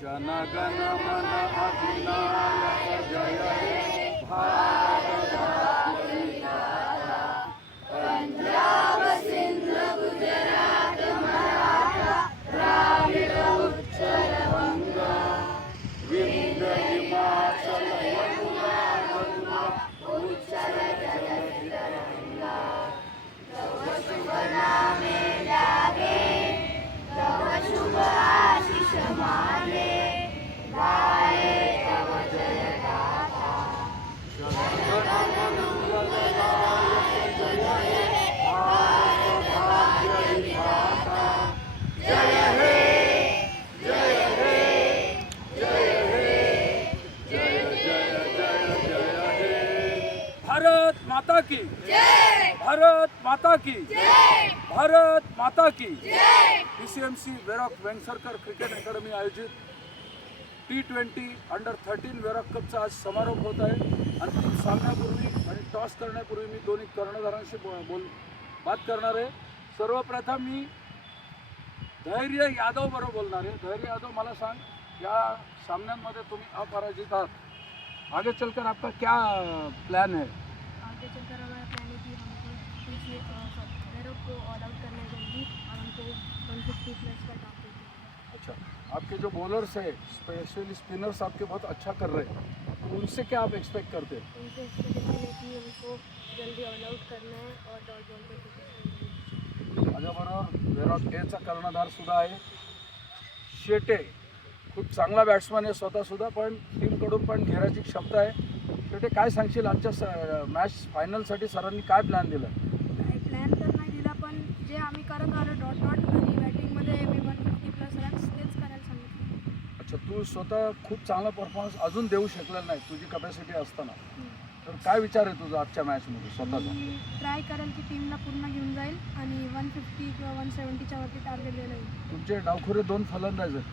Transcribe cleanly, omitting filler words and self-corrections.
जनगण मन अधिनायक जय हे भारत भाग्य विधाता पंजाब सिंध गुजरात मराठा द्राविड उत्कल गंगा विंध्य हिमाचल यमुना गंगा उच्चल जगति तरंगा तव शुभ नामे जागे तव शुभ आशीष मागे गाये तव जय गाथा जनगण मंगलदायक जय हे भारत भाग्य विधाता जय हे जय हे जय हे जय जय जय जय हे भारत माता की जय भारत माता की जय भारत माता की जय PCMC Verock Vengsarkar cricket academy आयोजित T20 अंडर-13 वेरॉक कपचा आज समारोप होत आहे. अंतिम सामन्यापूर्वी आणि टॉस करण्यापूर्वी मी दोन्ही कर्णधारांशी बात करणार आहे. सर्वप्रथम मी धैर्य यादव बरोबर बोलणार आहे. धैर्य यादव, मला सांग, या सामन्यांमध्ये तुम्ही अपराजित आहात. आगे चलकर आपका क्या प्लान है? आगे चलकर हमारा प्लान है कि हमको वेरॉक को ऑल आउट करना है जल्दी और हमको 150 प्लस का टारगेट है। अच्छा, आपके जो बॉलर्स है स्पेशली स्पिनर्स आपके बहुत अच्छा कर रहे हैं, तो उनसे क्या आप एक्सपेक्ट करते हैं? उनसे एक्सपेक्टेशन है कि उनको जल्दी ऑल आउट करना है और डॉट बॉल पे फोकस माझ्याबरोबर वेरॉक एचा कर्णधार सुद्धा आहे शेटे. खूप चांगला बॅट्समन आहे स्वतःसुद्धा, पण टीमकडून पण घेरायची क्षमता आहे. शेटे, काय सांगशील आजच्या मॅच फायनलसाठी सरांनी काय प्लॅन दिला? प्लॅन तर नाही दिला, पण जे आम्ही करत आलो डॉट आणि बॅटिंगमध्ये मी 150 प्लस रन्स तेच करायला सांगितलं. अच्छा, तू स्वतः खूप चांगला परफॉर्मन्स अजून देऊ शकलेला नाही तुझी कपॅसिटी असताना, तर काय विचार आहे तुझा आजच्या मॅचमध्ये स्वतःचा? मी ट्राय करेल की टीमला पूर्ण घेऊन जाईल आणि 150 किंवा 170च्या वरती टार्गेट दिलं. तुमचे डावखुरे 2 फलंदाज आहेत,